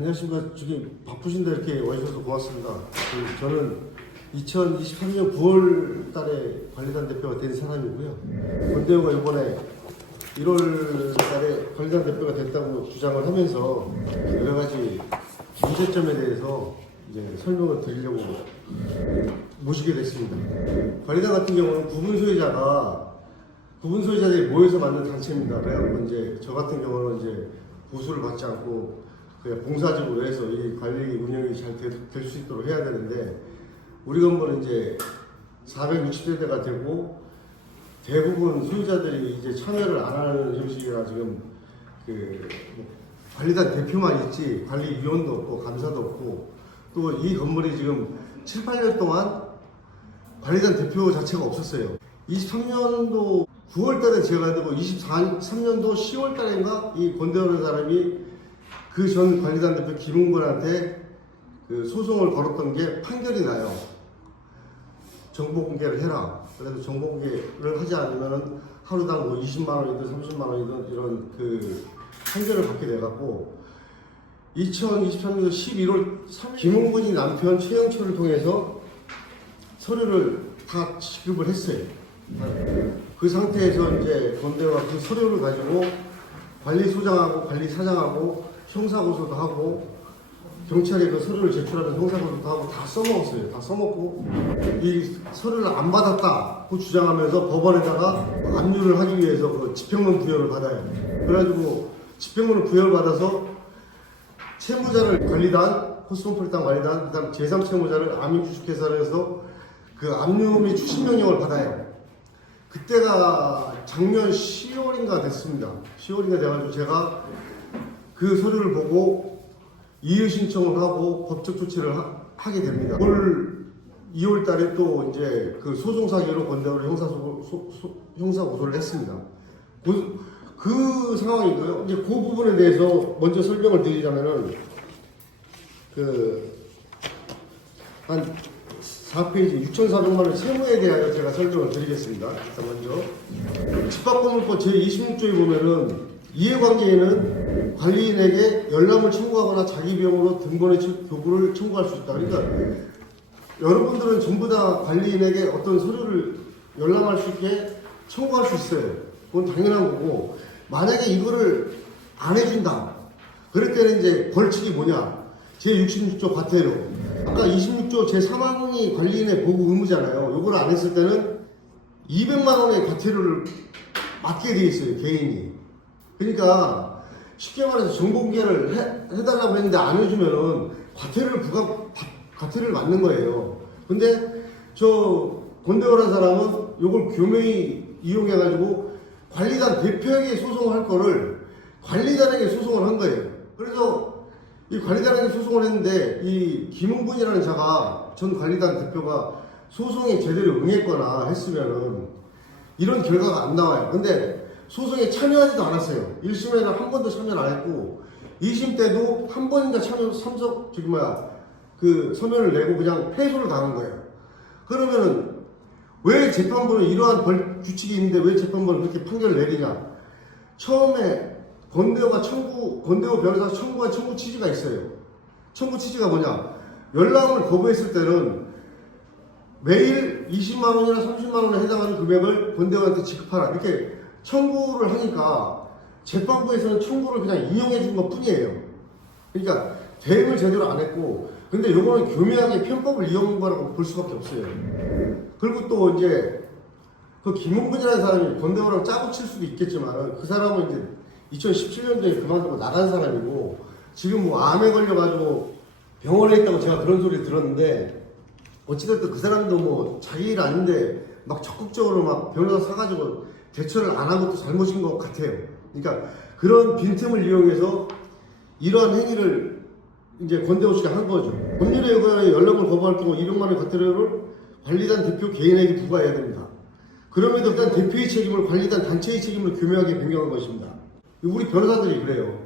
안녕하십니까. 저기 바쁘신데 이렇게 와주셔서 고맙습니다. 저는 2023년 9월 달에 관리단 대표가 된 사람이고요. 권대호가 이번에 1월 달에 관리단 대표가 됐다고 주장을 하면서 여러 가지 문제점에 대해서 이제 설명을 드리려고 모시게 됐습니다. 관리단 같은 경우는 구분 소유자들이 모여서 만든 단체입니다. 그래갖고 이제 저 같은 경우는 이제 보수를 받지 않고 그냥 봉사직으로 해서 이 관리 운영이 잘 될 수 있도록 해야 되는데, 우리 건물은 이제 460세대가 되고 대부분 소유자들이 이제 참여를 안 하는 형식이라 지금 관리단 대표만 있지 관리위원도 없고 감사도 없고, 또 이 건물이 지금 7, 8년 동안 관리단 대표 자체가 없었어요. 23년도 9월 달에 제가 되고 23년도 10월 달인가 이 권대호라는 사람이 그 전 관리단 대표 김웅근한테 그 소송을 걸었던 게 판결이 나요. 정보 공개를 해라. 그래서 정보 공개를 하지 않으면 하루당 뭐 20만 원이든 30만 원이든 이런 그 판결을 받게 돼갖고 2023년도 11월 3일 김웅근이 남편 최영철을 통해서 서류를 다 지급을 했어요. 그 상태에서 이제 권대호가 그 서류를 가지고 관리소장하고 관리사장하고 형사고소도 하고 경찰에 그 서류를 제출하는 형사고소도 하고 다 써먹었어요. 다 써먹고 이 서류를 안 받았다고 주장하면서 법원에다가 압류를 하기 위해서 그 집행론 부여를 받아요. 그래가지고 집행론을 부여를 받아서 채무자를 관리단, 코스모폴리탄 관리단, 그 다음 제3채무자를 암인주식회사에서 그 압류 및 추심명령을 받아요. 그때가 작년 10월인가 됐습니다. 10월인가 돼가지고 제가 그 서류를 보고 이의 신청을 하고 법적 조치를 하게 됩니다. 올 2월 달에 또 이제 그 소송 사기로 권대호를 형사 고소를 했습니다. 그 상황이고요. 이제 그 부분에 대해서 먼저 설명을 드리자면은 한 4페이지 6,400만 원 세무에 대하여 제가 설명을 드리겠습니다. 일단 먼저 집합건물법 제26조에 보면은 이해관계인은 관리인에게 열람을 청구하거나 자기 비용으로 등본의 교부를 청구할 수 있다. 그러니까 여러분들은 전부 다 관리인에게 어떤 서류를 열람할 수 있게 청구할 수 있어요. 그건 당연한 거고, 만약에 이거를 안 해준다. 그럴 때는 이제 벌칙이 뭐냐? 제66조 과태료. 아까 26조 제3항이 관리인의 보고 의무잖아요. 요걸 안 했을 때는 200만 원의 과태료를 맞게 돼 있어요, 개인이. 그러니까 쉽게 말해서 정보 공개를 해달라고 했는데 안 해주면은 과태료를 맞는 거예요. 근데 저 권대호라는 사람은 요걸 교묘히 이용해가지고 관리단 대표에게 소송을 할 거를 관리단에게 소송을 한 거예요. 그래서 이 관리단에게 소송을 했는데 이 김웅근이라는 자가 전 관리단 대표가 소송에 제대로 응했거나 했으면은 이런 결과가 안 나와요. 근데 소송에 참여하지도 않았어요. 1심에는 한 번도 참여를 안 했고 2심 때도 한 번인가 그 서면을 내고 그냥 패소를 당한 거예요. 그러면은 왜 재판부는 이러한 규칙이 있는데 왜 재판부는 그렇게 판결을 내리냐? 처음에 권대호 변호사 청구한 청구 취지가 있어요. 청구 취지가 뭐냐? 열람을 거부했을 때는 매일 20만 원이나 30만 원에 해당하는 금액을 권대호한테 지급하라. 이렇게 청구를 하니까 재판부에서는 청구를 그냥 이용해 준 것 뿐이에요. 그러니까 대응을 제대로 안 했고, 근데 요거는 교묘하게 편법을 이용한 거라고 볼 수밖에 없어요. 그리고 또 이제 그 김웅근이라는 사람이 권대호랑 짜고 칠 수도 있겠지만 그 사람은 이제 2017년도에 그만두고 나간 사람이고 지금 뭐 암에 걸려가지고 병원에 있다고 제가 그런 소리 들었는데, 어찌됐든 그 사람도 뭐 자기 일 아닌데 막 적극적으로 막 변호사 사가지고 대처를 안 한 것도 잘못인 것 같아요. 그러니까 그런 빈틈을 이용해서 이러한 행위를 이제 권대호 씨가 한 거죠. 법률에 의거해 연락을 거부할 경우 200만 원 과태료를 관리단 대표 개인에게 부과해야 됩니다. 그럼에도 일단 대표의 책임을 관리단 단체의 책임으로 교묘하게 변경한 것입니다. 우리 변호사들이 그래요.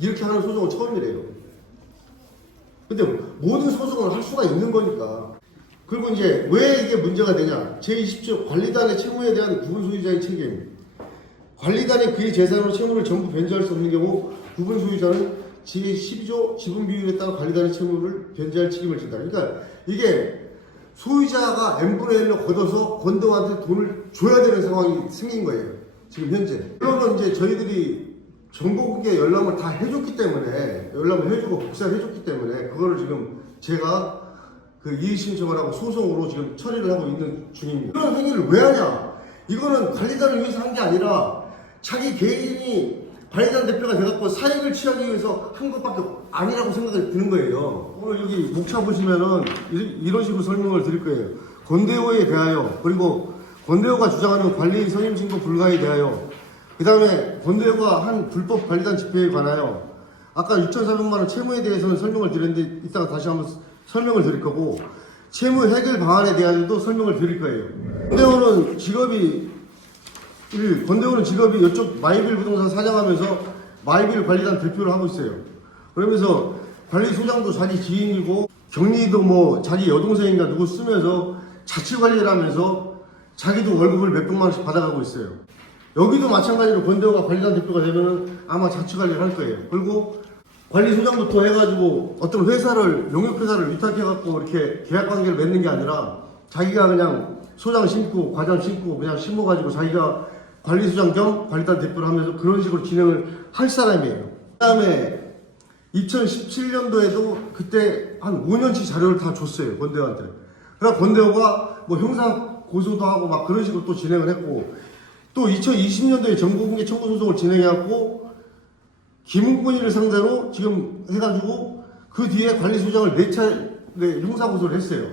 이렇게 하는 소송은 처음이래요. 근데 모든 소송을 할 수가 있는 거니까. 그리고 이제 왜 이게 문제가 되냐? 제20조 관리단의 채무에 대한 구분 소유자의 책임. 관리단이 그의 재산으로 채무를 전부 변제할 수 없는 경우 구분 소유자는 제12조 지분 비율에 따라 관리단의 채무를 변제할 책임을 진다. 그러니까 이게 소유자가 n분의 1로 걷어서 권도한테 돈을 줘야 되는 상황이 생긴 거예요. 지금 현재. 물론 이제 저희들이 전국에 열람을 다 해줬기 때문에, 열람을 해주고 복사를 해줬기 때문에 그거를 지금 제가 그 이의신청을 하고 소송으로 지금 처리를 하고 있는 중입니다. 이런 행위를 왜 하냐? 이거는 관리단을 위해서 한 게 아니라 자기 개인이 관리단 대표가 돼갖고 사익을 취하기 위해서 한 것밖에 아니라고 생각이 드는 거예요. 오늘 여기 목차 보시면은 이런 식으로 설명을 드릴 거예요. 권대호에 대하여, 그리고 권대호가 주장하는 관리인 선임신고 불가에 대하여, 그 다음에 권대호가 한 불법 관리단 집회에 관하여, 아까 6,400만 원 채무에 대해서는 설명을 드렸는데 이따가 다시 한번 설명을 드릴 거고, 채무 해결 방안에 대해서도 설명을 드릴 거예요. 권대호는 직업이 이쪽 마이빌 부동산 사장하면서 마이빌 관리단 대표를 하고 있어요. 그러면서 관리소장도 자기 지인이고 경리도 뭐 자기 여동생인가 누구 쓰면서 자치관리를 하면서 자기도 월급을 몇백만 원씩 받아가고 있어요. 여기도 마찬가지로 권대호가 관리단 대표가 되면 아마 자치관리를 할 거예요. 그리고 관리소장부터 해가지고 어떤 회사를, 용역회사를 위탁해갖고 이렇게 계약관계를 맺는 게 아니라 자기가 그냥 소장 신고, 과장 신고 그냥 심어가지고 자기가 관리소장 겸 관리단 대표를 하면서 그런 식으로 진행을 할 사람이에요. 그 다음에 2017년도에도 그때 한 5년치 자료를 다 줬어요. 권대호한테. 그러니까 권대호가 뭐 형사 고소도 하고 막 그런 식으로 또 진행을 했고, 또 2020년도에 전국인계 청구소송을 진행해갖고 김웅권이를 상대로 지금 해가지고 그 뒤에 관리소장을 4차례 형사고소를 했어요.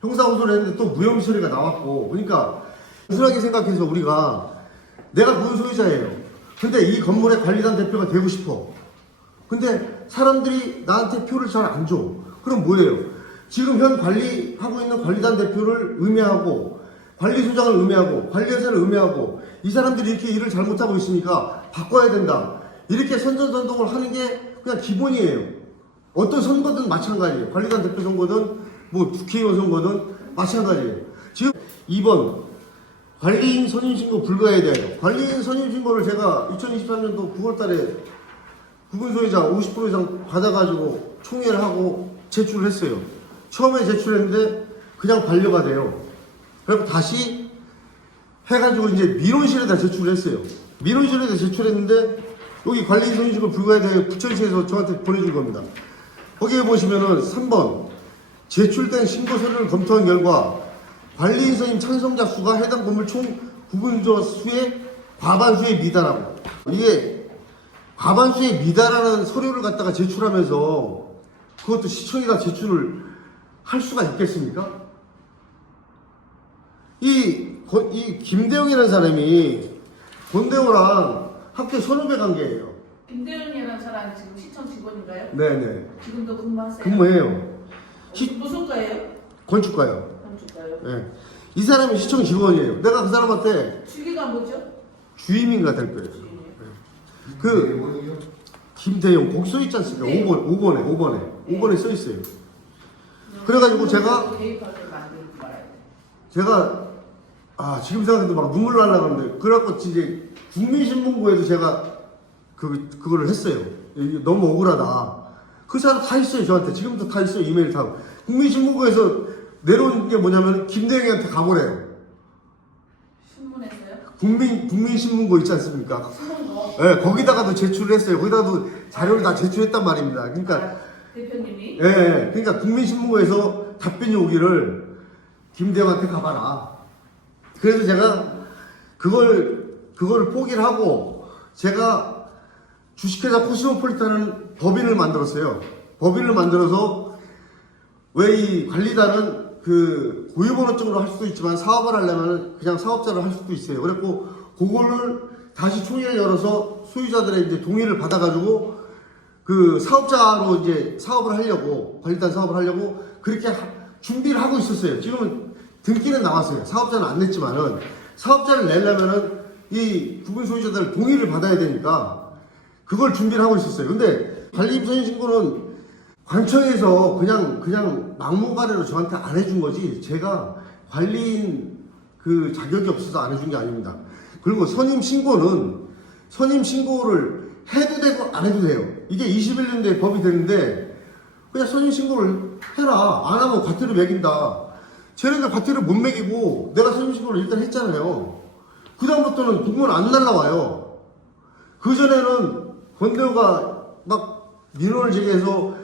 형사고소를 했는데 또 무혐의 처리가 나왔고, 그러니까 단순하게 생각해서 우리가 내가 부분 소유자예요. 근데 이 건물의 관리단 대표가 되고 싶어. 근데 사람들이 나한테 표를 잘 안 줘. 그럼 뭐예요? 지금 현 관리하고 있는 관리단 대표를 음해하고 관리소장을 음해하고 관리회사를 음해하고 이 사람들이 이렇게 일을 잘못하고 있으니까 바꿔야 된다. 이렇게 선전선동을 하는 게 그냥 기본이에요. 어떤 선거든 마찬가지예요. 관리단 대표 선거든 뭐 국회의원 선거든 마찬가지예요. 지금 2번 관리인 선임신고 불가에 대하여, 관리인 선임신고를 제가 2023년도 9월달에 구분소유자 50% 이상 받아가지고 총회를 하고 제출을 했어요. 처음에 제출했는데 그냥 반려가 돼요. 그리고 다시 해가지고 이제 민원실에다 제출을 했어요. 민원실에다 제출했는데 여기 관리인 선임신고 불가에 대해 부천시에서 저한테 보내준 겁니다. 거기에 보시면은 3번 제출된 신고 서류를 검토한 결과 관리인 선임 찬성자 수가 해당 건물 총 구분조 수의 과반수에 미달하고, 이게 과반수에 미달하는 서류를 갖다가 제출하면서 그것도 시청에다 제출을 할 수가 있겠습니까? 이 김대영이라는 사람이 권대호랑 학교 선후배 관계예요. 김대영이라는 사람이 지금 시청 직원인가요? 네네. 지금도 근무하세요? 근무해요. 무슨 과예요? 건축가요. 건축가요? 네. 이 사람이 시청 직원이에요. 내가 그 사람한테 주기가 뭐죠? 주임인가 될 거예요. 그 김대영 거기 써 있지 않습니까? 네. 5번에 써 있어요. 그래가지고 제가 지금 생각해도 막 눈물 나려고 하는데, 그래갖고 이제 국민신문고에도 제가 그거를 했어요. 너무 억울하다. 그 사람 다 있어요. 저한테 지금도 다 있어요. 이메일 다. 국민신문고에서 내려온 게 뭐냐면 김대영이한테 가보래요. 신문에서요? 국민신문고 있지 않습니까? 신문고. 네, 거기다가도 제출을 했어요. 거기다가도 자료를 다 제출했단 말입니다. 그러니까 대표님이? 네, 그러니까 국민신문고에서 답변이 오기를 김대영한테 가봐라. 그래서 제가 그걸 포기를 하고 제가 주식회사 코스모폴리탄은 법인을 만들었어요. 법인을 만들어서 왜 이 관리단은 그 고유번호증으로 할 수도 있지만 사업을 하려면 그냥 사업자를 할 수도 있어요. 그래갖고 그거를 다시 총회를 열어서 소유자들의 이제 동의를 받아가지고 그 사업자로 이제 사업을 하려고, 관리단 사업을 하려고 그렇게 준비를 하고 있었어요. 지금은 등기는 나왔어요. 사업자는 안 냈지만은 사업자를 내려면은 이 부분 소유자들 동의를 받아야 되니까 그걸 준비를 하고 있었어요. 근데 관리인 선임신고는 관청에서 그냥 막무가내로 저한테 안 해준 거지, 제가 관리인 그 자격이 없어서 안 해준 게 아닙니다. 그리고 선임신고를 해도 되고 안 해도 돼요. 이게 21년도에 법이 됐는데 그냥 선임 신고를 해라. 안 하면 과태료 매긴다. 쟤네들 과태료 못 매기고 내가 선임 신고를 일단 했잖아요. 그 다음부터는 공무원 안 날라와요. 그 전에는 권대호가 막 민원을 제기해서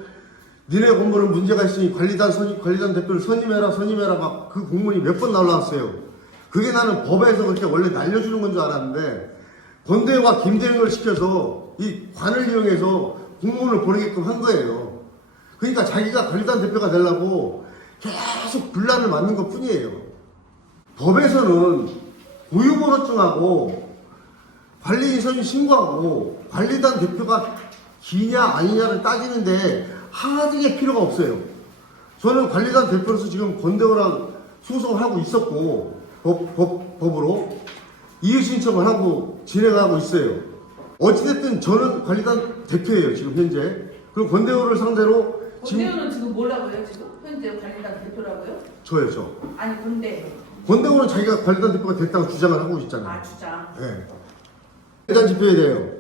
니네 공무원은 문제가 있으니 관리단 대표를 선임해라 막 그 공문이 몇 번 날라왔어요. 그게 나는 법에서 그렇게 원래 날려주는 건 줄 알았는데 권대호가 김대행을 시켜서 이 관을 이용해서 공무원을 보내게끔 한 거예요. 그러니까 자기가 관리단 대표가 되려고 계속 분란을 만든 것 뿐이에요. 법에서는 고유번호증하고 관리인 선임 신고하고 관리단 대표가 기냐 아니냐를 따지는데 하나의 필요가 없어요. 저는 관리단 대표로서 지금 권대호랑 소송을 하고 있었고 법으로 이의 신청을 하고 진행하고 있어요. 어찌됐든 저는 관리단 대표예요 지금 현재. 그리고 권대호를 상대로 권대호는 지금 뭐라고요? 지금 현재 관리단 대표라고요? 저예요 저. 아니 근데 권대호는 자기가 관리단 대표가 됐다고 주장을 하고 있잖아요. 아 주장. 네. 관리단 집회에 대해요.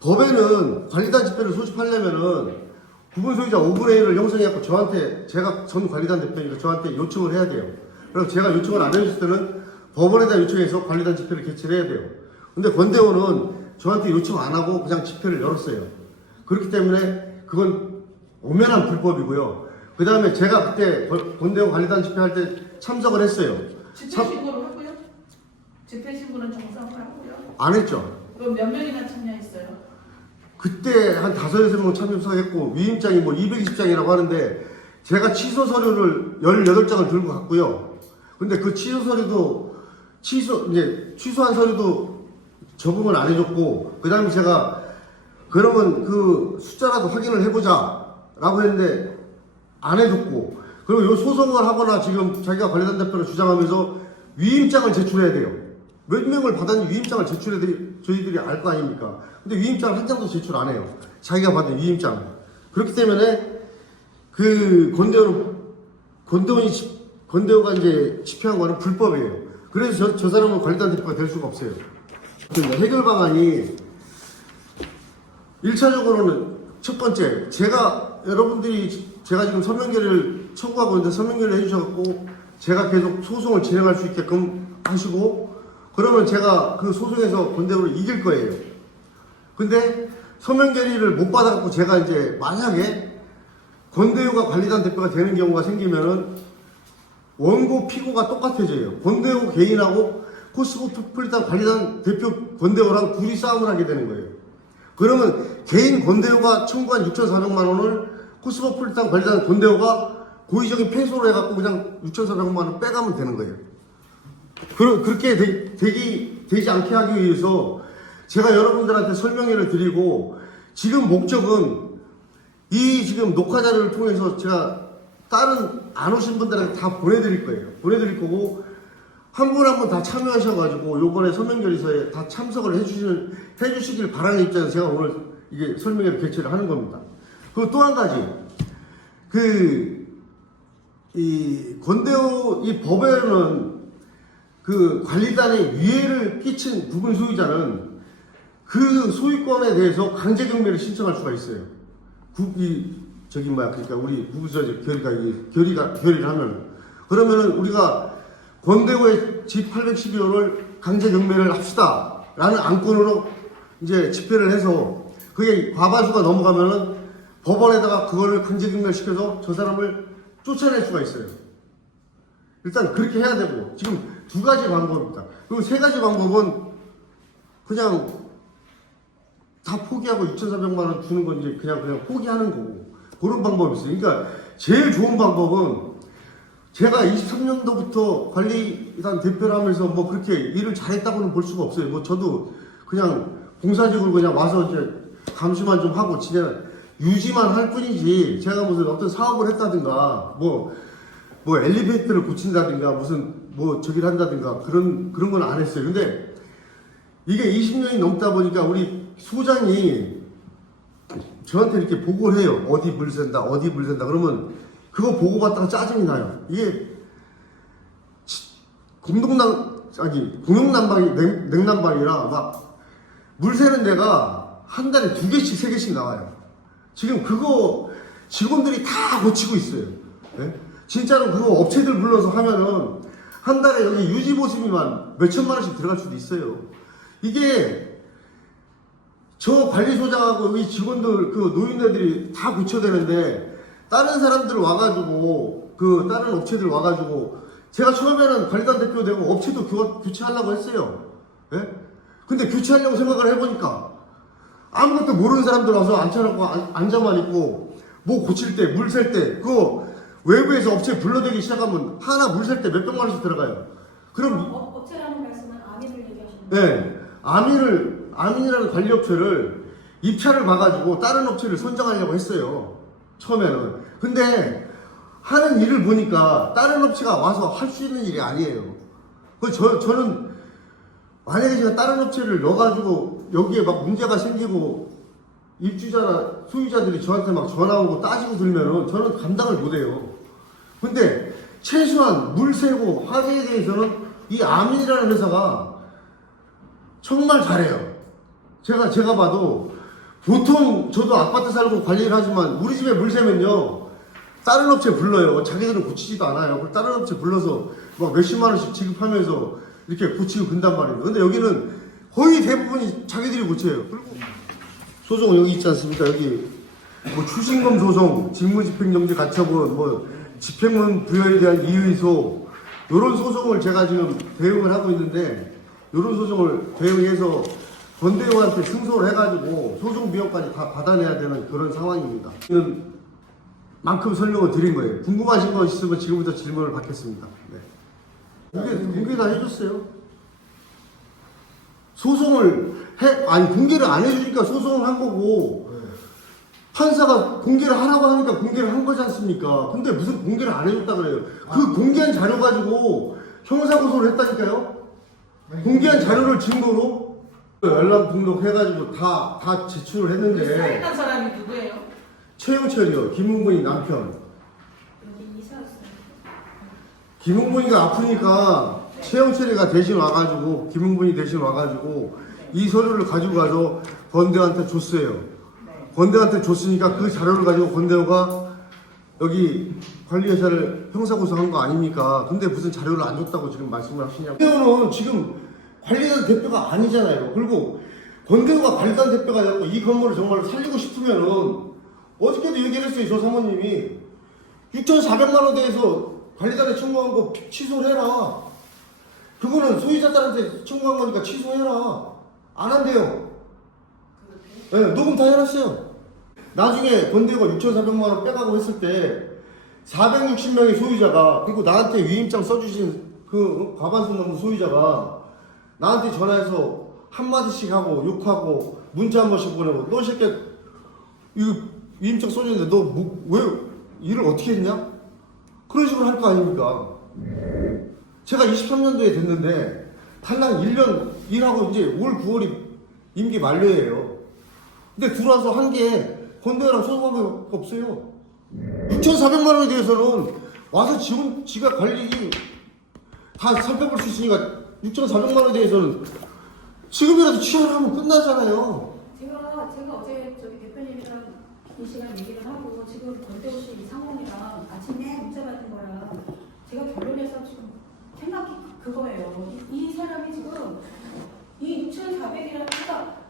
법에는 관리단 집회를 소집하려면은 부분 소유자 5분의 1을 형성해갖고 저한테, 제가 전 관리단 대표니까 저한테 요청을 해야 돼요. 그래서 제가 요청을 안 해줬을 때는 법원에다 요청해서 관리단 집회를 개최를 해야 돼요. 근데 권대호는 저한테 요청 안 하고 그냥 집회를 열었어요. 그렇기 때문에 그건 엄연한 불법이고요. 그 다음에 제가 그때 권대호 관리단 집회 할 때 참석을 했어요. 집회 신고를 하고요? 집회 신고는 정상으로 하고요? 안 했죠. 그럼 몇 명이나 참여했어요? 그때 한 5-6명 참석했고 위임장이 뭐 220장이라고 하는데 제가 취소 서류를 18장을 들고 갔고요. 근데 그 취소 서류도 취소한 서류도 적응을 안 해줬고 그 다음에 제가 그러면 그 숫자라도 확인을 해보자 라고 했는데 안 해줬고 그리고 요 소송을 하거나 지금 자기가 관리단 대표를 주장하면서 위임장을 제출해야 돼요. 몇 명을 받았는지 위임장을 제출해야 저희들이 알 거 아닙니까? 근데 위임장을 한 장도 제출 안 해요. 자기가 받은 위임장. 그렇기 때문에 그 권대호가 이제 집회한 거는 불법이에요. 그래서 저 사람은 관리단 대표가 될 수가 없어요. 해결 방안이 1차적으로는 첫 번째, 제가 지금 서명 결의를 청구하고 있는데 서명 결의를 해주셔갖고 제가 계속 소송을 진행할 수 있게끔 하시고 그러면 제가 그 소송에서 권대호를 이길 거예요. 근데 서명 결의를 못 받아갖고 제가 이제 만약에 권대호가 관리단 대표가 되는 경우가 생기면은 원고 피고가 똑같아져요. 권대호 개인하고 코스모폴리탄 관리단 대표 권대호랑 둘이 싸움을 하게 되는 거예요. 그러면 개인 권대호가 청구한 6,400만 원을 코스모폴리탄 관리단 권대호가 고의적인 패소를 해갖고 그냥 6,400만 원 빼가면 되는 거예요. 그렇게 되지 않게 하기 위해서 제가 여러분들한테 설명회를 드리고 지금 목적은 이 지금 녹화 자료를 통해서 제가 다른 안 오신 분들한테 다 보내드릴 거예요. 보내드릴 거고 한 분 한 분 다 참여하셔가지고 요번에 서명결의서에 다 참석을 해주시길 바라는 입장에서 제가 오늘 이게 설명회를 개최를 하는 겁니다. 그리고 또 한 가지 이 권대호 이 법에는 그 관리단에 위해를 끼친 부분 소유자는 그 소유권에 대해서 강제 경매를 신청할 수가 있어요. 그러니까 우리 부부서적 결의를 하면 그러면은 우리가 권대호의 집 812호를 강제 경매를 합시다 라는 안건으로 이제 집회를 해서 그게 과반수가 넘어가면은 법원에다가 그거를 강제 경매를 시켜서 저 사람을 쫓아낼 수가 있어요. 일단 그렇게 해야 되고 지금 2가지 방법입니다. 그리고 3가지 방법은 그냥 다 포기하고 2,400만 원 주는 건 이제 그냥 포기하는 거고 그런 방법이 있어요. 그러니까 제일 좋은 방법은 제가 23년도부터 관리단 대표를 하면서 뭐 그렇게 일을 잘했다고는 볼 수가 없어요. 뭐 저도 그냥 공사직으로 그냥 와서 이제 감시만 좀 하고 진짜 유지만 할 뿐이지 제가 무슨 어떤 사업을 했다든가 뭐 엘리베이터를 고친다든가 무슨 뭐 저기를 한다든가 그런 건 안 했어요. 근데 이게 20년이 넘다 보니까 우리 소장이 저한테 이렇게 보고를 해요. 어디 물 샌다 그러면 그거 보고 받다가 짜증이 나요. 이게 공용난방이 냉난방이라 막 물 새는 데가 한 달에 2개씩 3개씩 나와요. 지금 그거 직원들이 다 고치고 있어요. 예? 진짜로 그거 업체들 불러서 하면은 한 달에 여기 유지 보수비만 몇천만 원씩 들어갈 수도 있어요. 이게 저 관리소장하고 이 직원들 그 노인네들이 다 고쳐야 되는데 다른 사람들 와가지고 그 다른 업체들 와가지고 제가 처음에는 관리단 대표 되고 업체도 교체하려고 했어요. 예? 근데 교체하려고 생각을 해보니까 아무것도 모르는 사람들 와서 앉혀놓고 앉아만 있고 뭐 고칠 때 물 셀 때 그거 외부에서 업체 불러대기 시작하면 하나 물 셀 때 몇백만 원씩 들어가요. 그럼 업체라는 말씀은 아미를 얘기하시는 거예요? 네, 아민이라는 관리업체를 입찰을 봐가지고 다른 업체를 선정하려고 했어요. 처음에는. 근데 하는 일을 보니까 다른 업체가 와서 할 수 있는 일이 아니에요. 저는 만약에 제가 다른 업체를 넣어가지고 여기에 막 문제가 생기고 입주자나 소유자들이 저한테 막 전화 오고 따지고 들면은 저는 감당을 못해요. 근데 최소한 물 새고 하기에 대해서는 이 아민이라는 회사가 정말 잘해요. 제가 봐도 보통 저도 아파트 살고 관리를 하지만 우리 집에 물 새면요 다른 업체 불러요. 자기들은 고치지도 않아요. 다른 업체 불러서 막 몇십만 원씩 지급하면서 이렇게 고치고 근단 말이에요. 근데 여기는 거의 대부분이 자기들이 고쳐요. 그리고 소송 여기 있지 않습니까? 여기 뭐 추징금 소송, 직무집행정지 가처분, 뭐 집행문 부여에 대한 이의소 이런 소송을 제가 지금 대응을 하고 있는데 이런 소송을 대응해서 건대우한테 승소를 해가지고 소송 비용까지 다 받아내야 되는 그런 상황입니다. 이는 만큼 설명을 드린 거예요. 궁금하신 거 있으면 지금부터 질문을 받겠습니다. 네. 공개 다 해줬어요. 공개를 안 해주니까 소송을 한 거고 판사가 공개를 하라고 하니까 공개를 한 거지 않습니까? 근데 무슨 공개를 안 해줬다 그래요. 그 공개한 자료 가지고 형사고소를 했다니까요. 공개한 자료를 증거로 연락 등록해가지고 다 제출을 했는데 사인한 사람이 누구예요? 최영철이요. 김웅근이 남편. 여기 이사였어요. 김웅근이가 아프니까 최영철이가 대신 와가지고 김웅근이 대신 와가지고 이 서류를 가지고 가서 건대한테 줬어요. 건대한테 줬으니까 그 자료를 가지고 건대호가 여기 관리회사를 형사고소한 거 아닙니까? 근데 무슨 자료를 안 줬다고 지금 말씀을 하시냐고. 건대호는 지금 관리단 대표가 아니잖아요. 그리고 건대호가 관리단 대표가 되고 이 건물을 정말 살리고 싶으면은 어저께도 얘기를 했어요. 저 사모님이 6,400만 원 대해서 관리단에 청구한 거 취소를 해라. 그거는 소유자들한테 청구한 거니까 취소해라. 안 한대요. 네, 녹음 다 해놨어요. 나중에 건대가 6,400만 원 빼가고 했을 때 460명의 소유자가 그리고 나한테 위임장 써주신 그 과반수 넘는 소유자가 나한테 전화해서 한마디씩 하고 욕하고 문자 한 번씩 보내고 너 새끼 이거 위임장 써줬는데 너 왜 일을 어떻게 했냐? 그런 식으로 할 거 아닙니까? 제가 23년도에 됐는데 탈락 1년 일하고 이제 올 9월이 임기 만료예요. 근데 들어와서 한 게 건대랑 소송한 게 없어요. 6,400만 원에 대해서는 와서 지가 관리 다 살펴볼 수 있으니까 6,400만 원에 대해서는 지금이라도 취하를 하면 끝나잖아요. 제가 어제 저기 대표님이랑 이 시간 얘기를 하고 지금 권대호 씨 이 상황이랑 아침에 문자 받은 거랑 제가 결론해서 지금 생각이 그거예요. 이 사람이 지금 이 6,400이라는 그러니까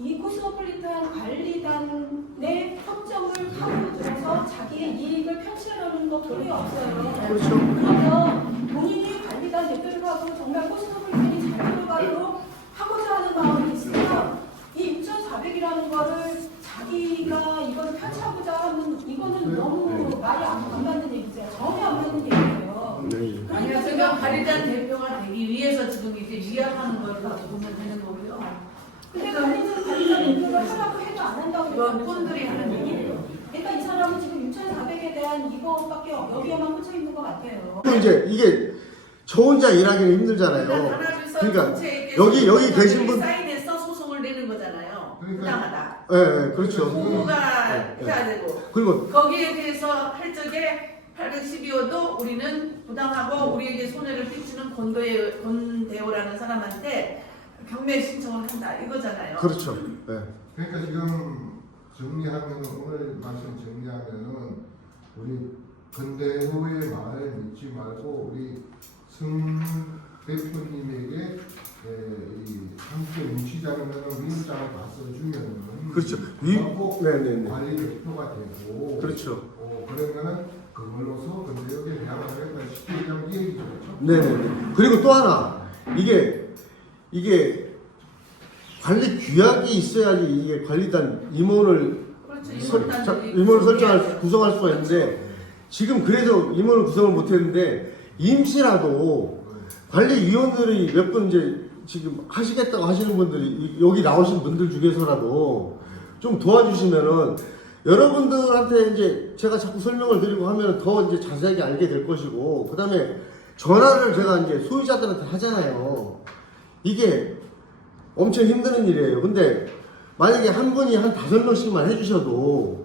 이 코스모폴리탄 관리단의 협정을 하고 들어서 자기의 이익을 펼치려는 거 도리 없어요. 그렇죠. 그러면 본인이 관리단 대표를 하고 정말 코스모폴리탄이 잘 들어가도록 하고자 하는 마음이 있으면 이 6,400이라는 거를 자기가 이걸 펼쳐보자 하는 이거는 너무 말이 안 맞는 얘기죠. 전혀 안 맞는 얘기예요. 네. 아니요, 지금 관리단 대표가 되기 위해서 지금 이제 위약하는 걸 보면 되는 거고요. 근데 관리단 대표를 하라고 해도 안 한다고 이건 꾼들이 하는 얘기예요. 그러니까 이 사람은 지금 6,400에 대한 이거밖에 여기에만 꽂혀 있는 것 같아요. 또 이제 이게 저 혼자 일하기는 힘들잖아요. 그러니까 여기 계신 분 사인해서 소송을 내는 거잖아요. 부당하다. 네, 그렇죠. 부부가 해야 되고 그리고 거기에 대해서 할 적에 812호도 우리는 부당하고 우리에게 손해를 끼치는 건대호라는 사람한테 경매 신청을 한다 이거잖아요. 그렇죠. 네. 그러니까 지금 정리하면은 오늘 말씀 정리하면은 우리 건대호의 말을 믿지 말고 우리 성 대표님에게 이 함께 뭉치자는 위임장을 다 써주면은 그렇죠. 꼭 네네네. 관리 대표가 되고 그렇죠. 그러면은 그걸로서 건대역에 대항을 하겠다는 쉽게 얘기하면 이 얘기죠. 그렇죠? 네네네. 그리고 또 하나 이게 관리 규약이 있어야지 이게 관리단 임원을 그렇죠. 임원을 구성할 수가 있는데 지금 그래서 임원을 구성을 못했는데 임시라도 관리위원들이 몇 분 이제 지금 하시겠다고 하시는 분들이 여기 나오신 분들 중에서라도 좀 도와주시면은 여러분들한테 이제 제가 자꾸 설명을 드리고 하면 더 이제 자세하게 알게 될 것이고, 그 다음에 전화를 제가 이제 소유자들한테 하잖아요. 이게 엄청 힘드는 일이에요. 근데 만약에 한 분이 한 5명씩만 해주셔도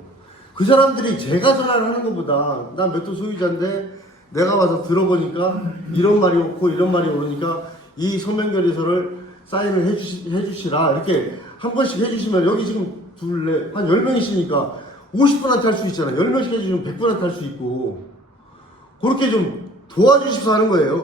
그 사람들이 제가 전화를 하는 것보다 난 몇 도 소유자인데 내가 와서 들어보니까 이런 말이 옳고 이런 말이 옳으니까 이 서명결의서를 사인을 해주시라 이렇게 한 번씩 해주시면 여기 지금 한 10명이시니까 50분한테 할 수 있잖아요. 10명씩 해주시면 100분한테 할 수 있고 그렇게 좀 도와주셔서 하는 거예요.